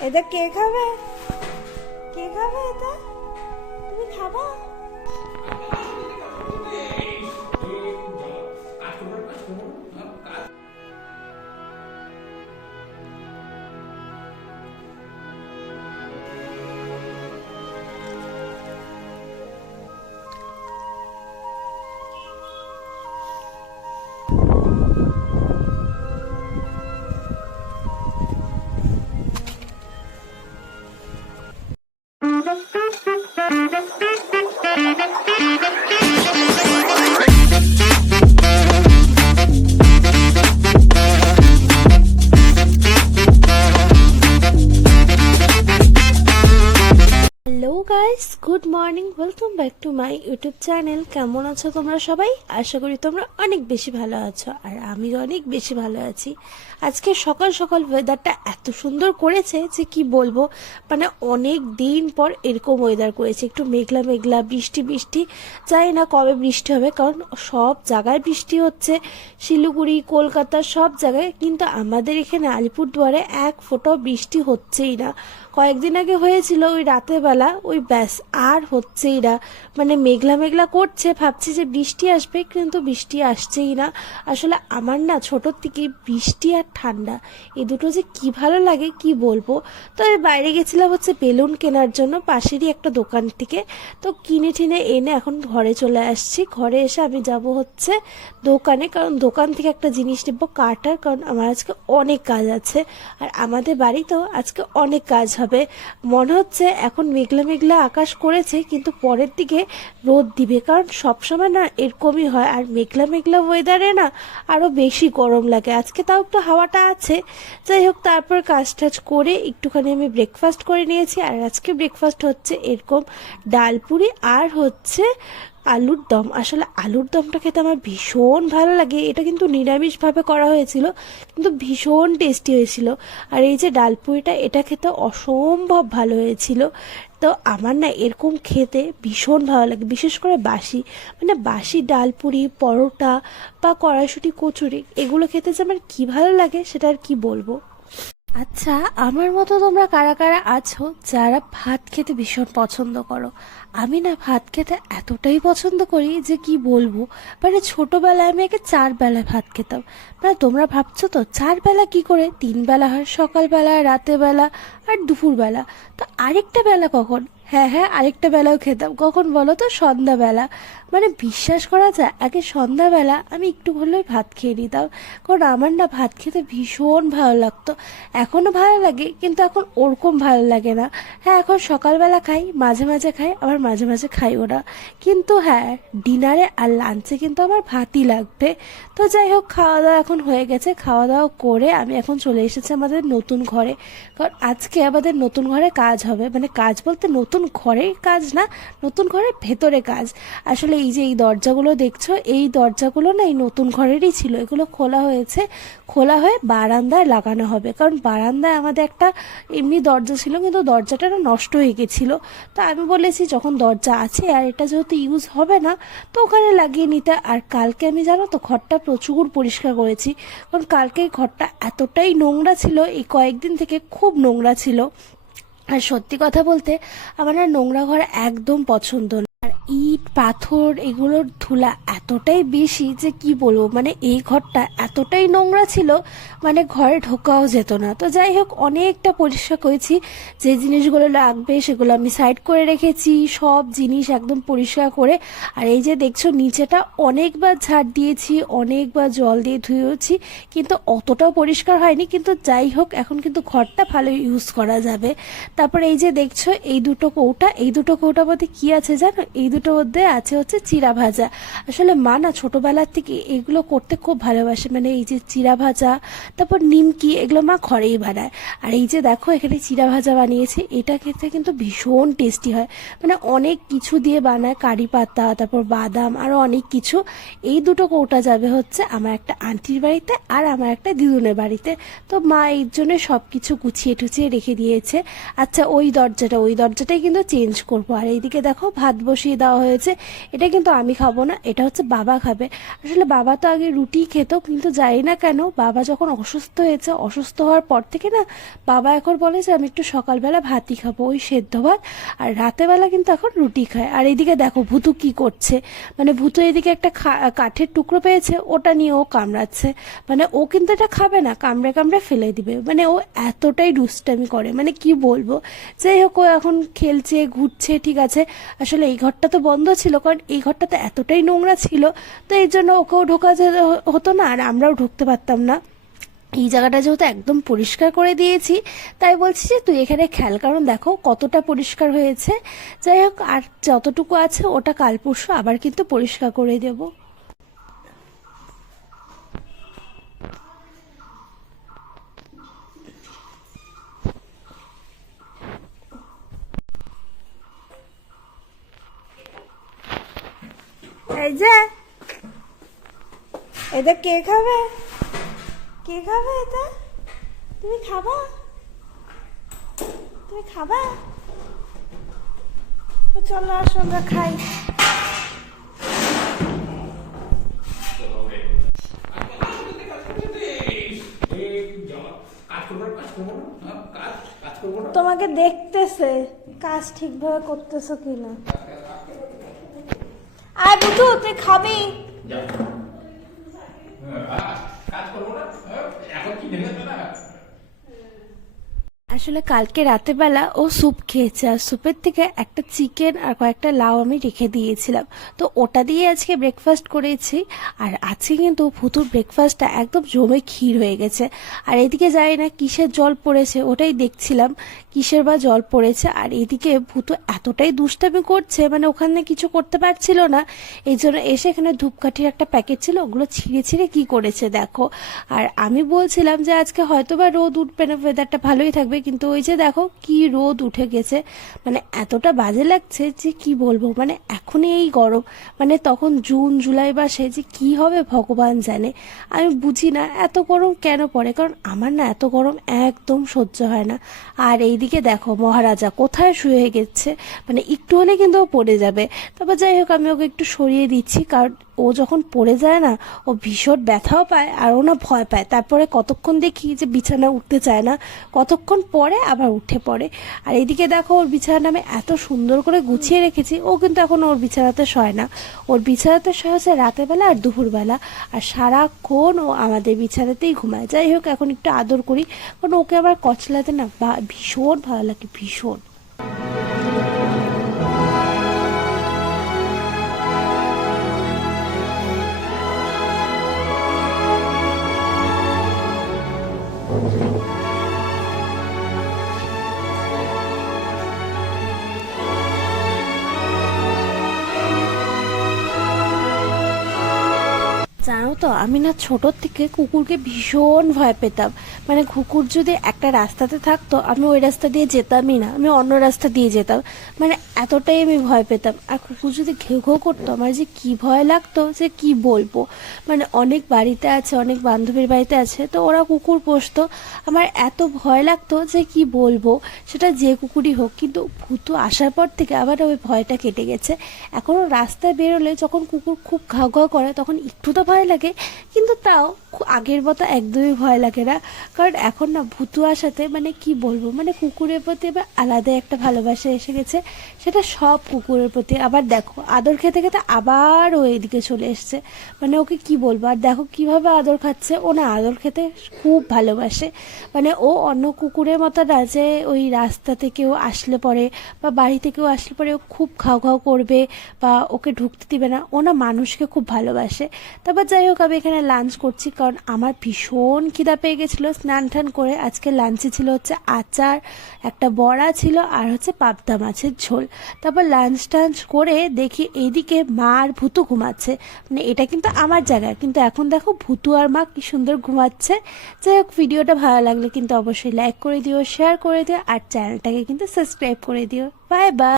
এটা কে খাবে? কে খাবে এটা? তুমি খাবা? Okay. Welcome back to my YouTube channel. কেমন আছো তোমরা সবাই? আশা করি তোমরা অনেক বেশি ভালো আছো আর আমি অনেক বেশি ভালো আছি। আজকে সকাল সকাল ওয়েদারটা এত সুন্দর করেছে যে কি বলব মানে অনেক দিন পর এরকম ওয়েদার করেছে। একটু মেঘলা মেঘলা, বৃষ্টি বৃষ্টি। জানি না কবে বৃষ্টি হবে, কারণ সব জায়গায় বৃষ্টি হচ্ছে। শিলিগুড়ি, কলকাতা সব জায়গায়, কিন্তু আমাদের এখানে আলিপুরদুয়ারে এক ফোঁটাও বৃষ্টি হচ্ছেই না। কয়েকদিন আগে হয়েছিল ওই রাতের বেলা, ওই ব্যাস আর না মানে মেঘলা মেঘলা করছে, ভাবছি যে বৃষ্টি আসবে, কিন্তু বৃষ্টি আসছেই না আসলে আমার না ছোটোর থেকে বৃষ্টি আর ঠান্ডা এই দুটো যে কি ভালো লাগে কি বলব? তো আমি বাইরে গেছিলাম হচ্ছে বেলুন কেনার জন্য, পাশেরই একটা দোকান থেকে। তো কিনে টিনে এনে এখন ঘরে চলে আসছি। ঘরে এসে আমি যাব হচ্ছে দোকানে, কারণ দোকান থেকে একটা জিনিস নেব, কাটার, কারণ আমার আজকে অনেক কাজ আছে। আর আমাদের বাড়িতেও আজকে অনেক কাজ হবে। মনে হচ্ছে এখন মেঘলা মেঘলা আকাশ করেছে, কিন্তু পরের দিকে রোদ দিবে, কারণ সবসময় না এরকমই হয়, আর মেঘলা মেঘলা ওয়েদারে না আরও বেশি গরম লাগে। আজকে তাও একটু হাওয়াটা আছে। যাই হোক, তারপর কাজ টাজ করে একটুখানি আমি ব্রেকফাস্ট করে নিয়েছি, আর আজকে ব্রেকফাস্ট হচ্ছে এরকম ডাল পুরি আর হচ্ছে আলুর দম। আসলে আলুর দমটা খেতে আমার ভীষণ ভালো লাগে। এটা কিন্তু নিরামিষভাবে করা হয়েছিল, কিন্তু ভীষণ টেস্টি হয়েছিল। আর এই যে ডালপুরিটা এটা খেতে অসম্ভব ভালো হয়েছিল। তো আমার না এরকম খেতে ভীষণ ভালো লাগে, বিশেষ করে বাসি। মানে বাসি ডালপুরি পরোটা বা কড়াইশুটি, কচুরি, এগুলো খেতে যে আমার কী ভালো লাগে সেটা আর কি বলব? আচ্ছা আমার মতো তোমরা কারা কারা আছো যারা ভাত খেতে ভীষণ পছন্দ করো? আমি না ভাত খেতে এতটাই পছন্দ করি যে কি বলব? মানে ছোটবেলায় আমি আগে চার বেলায় ভাত খেতাম। মানে তোমরা ভাবছ তো, চার বেলা কি করে? তিন বেলা হয় সকালবেলা রাতের বেলা আর দুপুরবেলা তো আরেকটা বেলা কখন? হ্যাঁ হ্যাঁ আরেকটা বেলাও খেতাম। কখন বলো তো? সন্ধ্যাবেলা। মানে বিশ্বাস করা যায়, আগে সন্ধ্যাবেলা আমি একটু হলেও ভাত খেয়ে নিতাম কারণ আমার না ভাত খেতে ভীষণ ভালো লাগতো। এখনও ভালো লাগে, কিন্তু এখন ওরকম ভালো লাগে না। হ্যাঁ এখন সকালবেলা খাই, মাঝে মাঝে খাই, আবার মাঝে মাঝে খাইও না। কিন্তু হ্যাঁ ডিনারে আর লাঞ্চে কিন্তু আমার ভাতই লাগবে। তো যাই হোক খাওয়া দাওয়া এখন হয়ে গেছে। খাওয়া দাওয়া করে আমি এখন চলে এসেছি আমাদের নতুন ঘরে। কারণ আজকে আমাদের নতুন ঘরে কাজ হবে। মানে কাজ বলতে নতুন ঘরের কাজ না, নতুন ঘরের ভেতরে কাজ। আসলে এই যে এই দরজাগুলো দেখছ, এই দরজাগুলো না এই নতুন ঘরেরই ছিল। এগুলো খোলা হয়েছে। খোলা হয়ে বারান্দায় লাগানো হবে। কারণ বারান্দায় আমাদের একটা এমনি দরজা ছিল, কিন্তু দরজাটা না নষ্ট হয়ে গেছিল। তো আমি বলেছি, যখন দরজা আছে আর এটা যেহেতু ইউজ হবে না, তো ওখানে লাগিয়ে নিতে। আর কালকে আমি জানো তো, ঘরটা প্রচুর পরিষ্কার করেছি। কারণ কালকে ঘরটা এতটাই নোংরা ছিল, এই কয়েকদিন থেকে খুব নোংরা ছিল। আর সত্যি কথা বলতে, আমার নোংরা ঘর একদম পছন্দ ইট, পাথর এগুলোর ধুলা এতটাই বেশি যে কি বলব? মানে এই ঘরটা এতটাই নোংরা ছিল মানে ঘরে ঢোকাও যেত না। তো যাই হোক, অনেকটা পরিষ্কার করেছি। যে জিনিসগুলো লাগবে সেগুলো আমি সাইড করে রেখেছি, সব জিনিস একদম পরিষ্কার করে। আর এই যে দেখছ, নিচেটা অনেকবার ঝাড় দিয়েছি, অনেকবার জল দিয়ে ধুয়েছি, কিন্তু অতটাও পরিষ্কার হয়নি। কিন্তু যাই হোক, এখন কিন্তু ঘরটা ভালো ইউজ করা যাবে। তারপরে এই যে দেখছ, এই দুটো কৌটা, এই দুটো কৌটার মধ্যে কি আছে জানো? এই দুটোর মধ্যে আছে হচ্ছে চিরা ভাজা। আসলে মা না ছোটবেলার থেকে এগুলো করতে খুব ভালোবাসে। মানে এই যে চিরা ভাজা, তারপর নিমকি, এগুলো মা ঘরেই বানায়। আর এই যে দেখো, এখানে চিরা ভাজা বানিয়েছে। এটা খেতে কিন্তু ভীষণ টেস্টি হয়। মানে অনেক কিছু দিয়ে বানায়। কারি পাতা, তারপর বাদাম আরও অনেক কিছু। এই দুটো কৌটা যাবে হচ্ছে আমার একটা আন্টির বাড়িতে আর আমার একটা দিদুনের বাড়িতে। তো মা এর জন্য সব কিছু গুছিয়ে টুছিয়ে রেখে দিয়েছে। আচ্ছা ওই দরজাটা, ওই দরজাটাই কিন্তু চেঞ্জ করব। আর এইদিকে দেখো, ভাত বসিয়ে দেওয়া হয়েছে। এটা কিন্তু আমি খাব না, এটা হচ্ছে বাবা খাবে। আসলে বাবা তো আগে রুটি খেত, কিন্তু জানি না কেন বাবা যখন অসুস্থ হয়েছে, অসুস্থ হওয়ার পর থেকে না বাবা এখন বলে যে, আমি একটু সকালবেলা ভাতই খাব, ওই সেদ্ধ ভাত। আর রাতেবেলা কিন্তু এখন রুটি খায়। আর এদিকে দেখো ভুতু কি করছে। মানে ভুতু এদিকে একটা কাঠের টুকরো পেয়েছে, ওটা নিয়ে ও কামড়াচ্ছে। মানে ও কিন্তু এটা খাবে না, কামড়ে কামড়ে ফেলে দিবে। মানে ও এতটাই দুষ্টামি করে। মানে কি বলব? যাই হোক, ও এখন খেলছে, ঘুরছে, ঠিক আছে। আসলে এই ঘরটা তো বন্ধ ছিল, কারণ এই ঘরটাতে এতটাই নোংরা ছিল, তো এই জন্য ওকেও ঢোকা হতো না, আর আমরাও ঢুকতে পারতাম না। এই জায়গাটা যেহেতু একদম পরিষ্কার করে দিয়েছি, তাই বলছি যে তুই এখানে খেয়াল, কারণ দেখো কতটা পরিষ্কার হয়েছে। যাই হোক, আর যতটুকু আছে ওটা কাল পরশু আবার কিন্তু পরিষ্কার করে দেবো। এই যে। এটা কে খাবে? কে খাবে এটা? তুমি খাবা? তুমি খাবা? চলো আসো, আমরা খাই। তোমাকে দেখতেছে, কাজ ঠিকভাবে করতেছো কিনা। আয় বুধু তুই খাবি। হ্যাঁ, কাজ করব না। হ্যাঁ, এখন কি দেখে না? আসলে কালকে রাতের বেলা ও স্যুপ খেয়েছে, আর স্যুপের থেকে একটা চিকেন আর কয়েকটা লাউ আমি রেখে দিয়েছিলাম। তো ওটা দিয়ে আজকে ব্রেকফাস্ট করেছি, আর আজকে কিন্তু ভুতুর ব্রেকফাস্টটা একদম জমে ক্ষীর হয়ে গেছে। আর এদিকে যাই না কিসের জল পড়েছে, ওটাই দেখছিলাম কিসের বা জল পড়েছে। আর এদিকে ভূতু এতটাই দুষ্টামি করছে মানে ওখানে কিছু করতে পারছিল না। এই জন্য এসে এখানে ধূপকাঠির একটা প্যাকেট ছিল, ওগুলো ছিঁড়ে ছিঁড়ে কি করেছে দেখো। আর আমি বলছিলাম যে আজকে হয়তো বা রোদ উঠবে না ওয়েদারটা ভালোই থাকবে কিন্তু ওই যে দেখো কি রোদ উঠে গেছে। মানে এতটা বাজে লাগছে যে কি বলব? মানে এখনই এই গরম মানে তখন জুন, জুলাই মাসে যে কি হবে ভগবান জানে। আমি বুঝি না এত গরম কেন পড়ে? কারণ আমার না এত গরম একদম সহ্য হয় না। আর এইদিকে দেখো মহারাজা কোথায় শুয়ে গেছে? মানে একটু হলে কিন্তু ও পড়ে যাবে। তারপর যাই হোক, আমি ওকে একটু সরিয়ে দিচ্ছি। কারণ ও যখন পড়ে যায় না, ও ভীষণ ব্যথাও পায় আর ও না ভয় পায়। তারপরে কতক্ষণ দেখি যে বিছানা উঠতে চায় না। কতক্ষণ পরে আবার উঠে পড়ে। আর এদিকে দেখো ওর বিছানা আমি এত সুন্দর করে গুছিয়ে রেখেছি, ও কিন্তু এখন ওর বিছানাতে শয় না। ওর বিছানাতে শয় হচ্ছে রাতের বেলা আর দুপুরবেলা। আর সারাক্ষণ ও আমাদের বিছানাতেই ঘুমায়। যাই হোক, এখন একটু আদর করি। কারণ ওকে আবার কচলাতে না ভীষণ ভালো লাগে, ভীষণ। তো? আমি না ছোটোর থেকে কুকুরকে ভীষণ ভয় পেতাম। মানে কুকুর যদি একটা রাস্তাতে থাকতো, আমি ওই রাস্তা দিয়ে যেতামই না। আমি অন্য রাস্তা দিয়ে যেতাম। মানে এতটাই আমি ভয় পেতাম। আর কুকুর যদি ঘেউ ঘেউ করতো, আমার যে কি ভয় লাগতো, যে কি বলব? মানে অনেক বাড়িতে আছে, অনেক বান্ধবীর বাড়িতে আছে, তো ওরা কুকুর পোষতো। আমার এত ভয় লাগতো যে কি বলব? সেটা যে কুকুরই হোক, কিন্তু ভূতু আসার পর থেকে আবার ওই ভয়টা কেটে গেছে। এখনও রাস্তায় বেরোলে যখন কুকুর খুব ঘাউ ঘাউ করে, তখন একটু তো ভয় লাগে কিন্তু তাও আগের মতো একদমই ভয় লাগে না। কারণ এখন না ভূতু আসাতে মানে কি বলব? মানে কুকুরের প্রতি এবার আলাদা একটা ভালোবাসা এসে গেছে। সেটা সব কুকুরের প্রতি। আবার দেখো, আদর খেতে খেতে আবার ও এদিকে চলে এসছে। মানে ওকে কি বলব? আর দেখো কীভাবে আদর খাচ্ছে। ও না আদর খেতে খুব ভালোবাসে। মানে ও অন্য কুকুরের মতো না যে ওই রাস্তা থেকেও আসলে পরে বা বাড়ি থেকেও আসলে পরে ও খুব খাও খাও করবে বা ওকে ঢুকতে দিবে না। ও না মানুষকে খুব ভালোবাসে। তারপর যাই হোক আমি এখানে লাঞ্চ করছি? কারণ আমার ভীষণ খিদা পেয়ে গেছিল স্নান টান করে। আজকে লাঞ্চে ছিল হচ্ছে আচার, একটা বড়া ছিল আর হচ্ছে পাবদা মাছের ঝোল। তারপর লাঞ্চ টাঞ্চ করে দেখি এইদিকে মা আর ভুতু ঘুমাচ্ছে। মানে এটা কিন্তু আমার জায়গা। কিন্তু এখন দেখো ভুতু আর মা কি সুন্দর ঘুমাচ্ছে। যাই হোক, ভিডিওটা ভালো লাগলে কিন্তু অবশ্যই লাইক করে দিও শেয়ার করে দিও আর চ্যানেলটাকে কিন্তু সাবস্ক্রাইব করে দিও। Bye bye